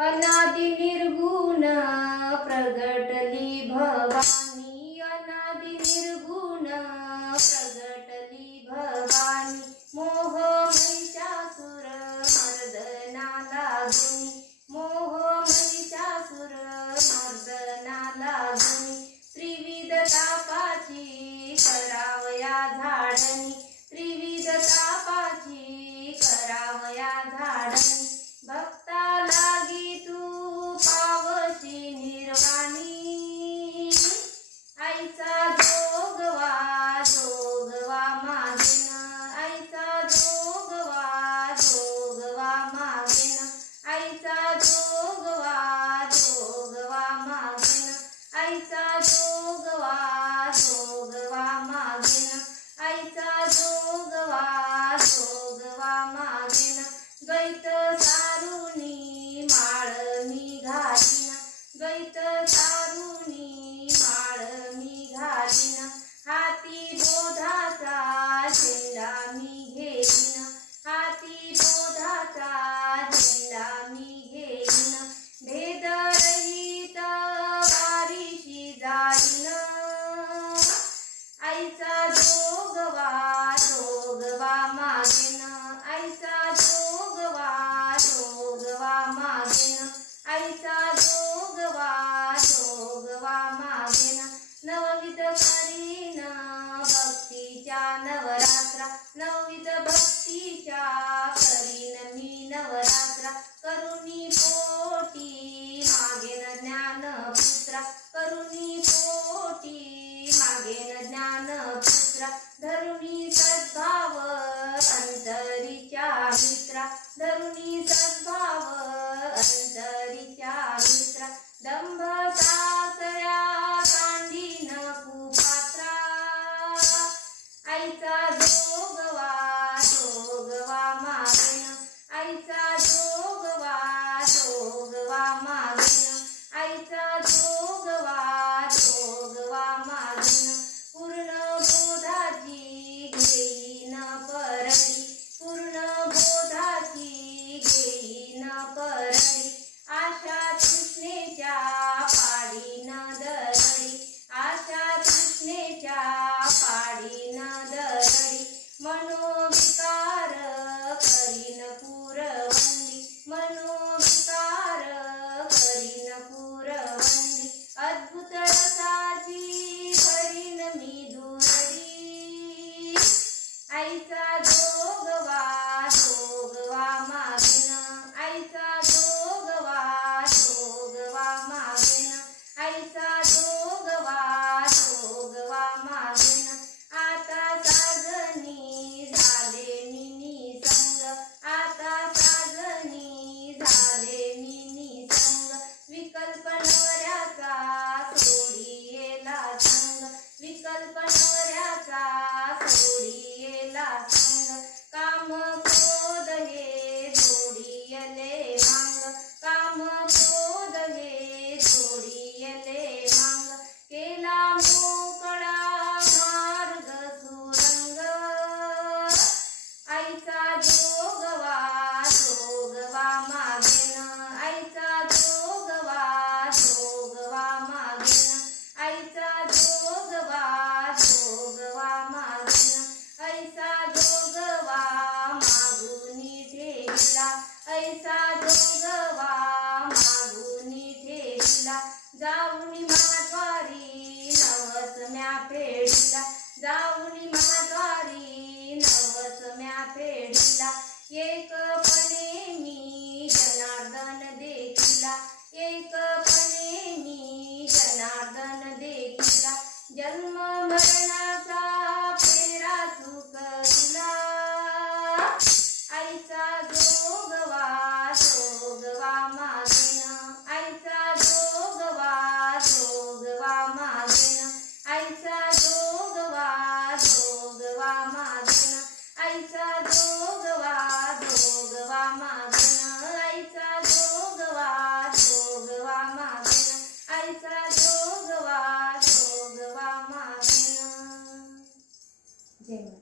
अनादि निर्गुण प्रगटली भवानी, अनादि निर्गुण प्रगटली भवानी। मोह महिषासुर मर्दना लागुनी, मोह महिषासुर मर्दना लागुनी। त्रिविध तापाची करावया झाडणी, त्रिविध तापाची करावया झाडणी। भक्ता लागी तू पावशी निर्वाणी, आईचा जोगवा जोगवा मागेन, आईचा जोगवा जोगवा मागेन, आईचा जोगवा जोगवा मागेन, आईचा जोगवा जोगवा मागेन, आईचा जोगवा जोगवा मागेन। द्वैत सारुणी माळ मी घालीन, द्वैत सारुणी माळ मी घालीन। हाती बोधाचा झेंडा मी घेईन, हाती बोधाचा झेंडा मी घेईन। भेदरहित वारीशी जाईन, आईचा जोगवा जोगवा मागेन, आईचा जोगवा जोगवा मागेन, आईचा जोगवा जोगवा मागेन। नवविध करीन भक्तीच्या नवरात्रा, नवविध भक्तीच्या करीन मी नवरात्रा। करुणी पोटी मागेन ज्ञानपुत्रा, करुणी पोटी मागेन ज्ञानपुत्रा। धरुणी सद्भाव अंतरीच्या मित्रा, धरुणी सद्भाव अंतरीच्या मित्रा। दंभ सासऱ्या कांडीन कुपात्रा, आईचा जोगवा जोगवा मागेन, आईचा जोगवा जोगवा मागेन, आईचा जोगवा जोगवा मागेन। पूर्ण बोधाची घेईन परडी, पूर्ण बोधाची घेईन परडी। आशा तृष्णेच्या पाडीन दरडी, आशा तृष्णेच्या पाडीन दरडी। मनोविकार करीन पुरवंदी, मनोविकार करीन पुरवंदी। अद्भुत रसाची करीन मी दुरडी, आईचा जोगवा जोगवा मागेन, आईचा जोगवा जोगवा मागेन, आईचा जोगवा जोगवा मागेन। आता साजनी झाले मी निसंग, आता साजनी झाले मी निसंग। विकल्प नवऱ्याचा सोडियेला संग, विकल्प नवऱ्याचा सोडियेला संग। काम क्रोध हे जोडियले मांग, काम क्रोध हे जोडियले मांग। केला मोकळा मार्ग सुरंग, आईचा जोगवा जोगवा मागेन, आईचा जोगवा जोगवा मागेन, आईचा जोगवा जोगवा मागेन। ऐसा जोगवा मागुनी ठेविला, ऐसा जोगवा मागुनी ठेविला। जाऊनी महाद्वारी नवस म्या फेडिला, जाऊनी महाद्वारी नवस म्या फेडिला। एकपणे मी जनार्दन देखिला, एकपणे मी जनार्दन देखिला। जन्म मरणाचा फेरा चुकविला, आईचा जोगवा जोगवा मागेन, आईचा जोगवा जोगवा मागेन, आईचा जोगवा जोगवा मागेन, आईचा जोगवा जोगवा मागेन, आईचा जोगवा जोगवा मागेन, आईचा जोगवा जोगवा मागेन। जय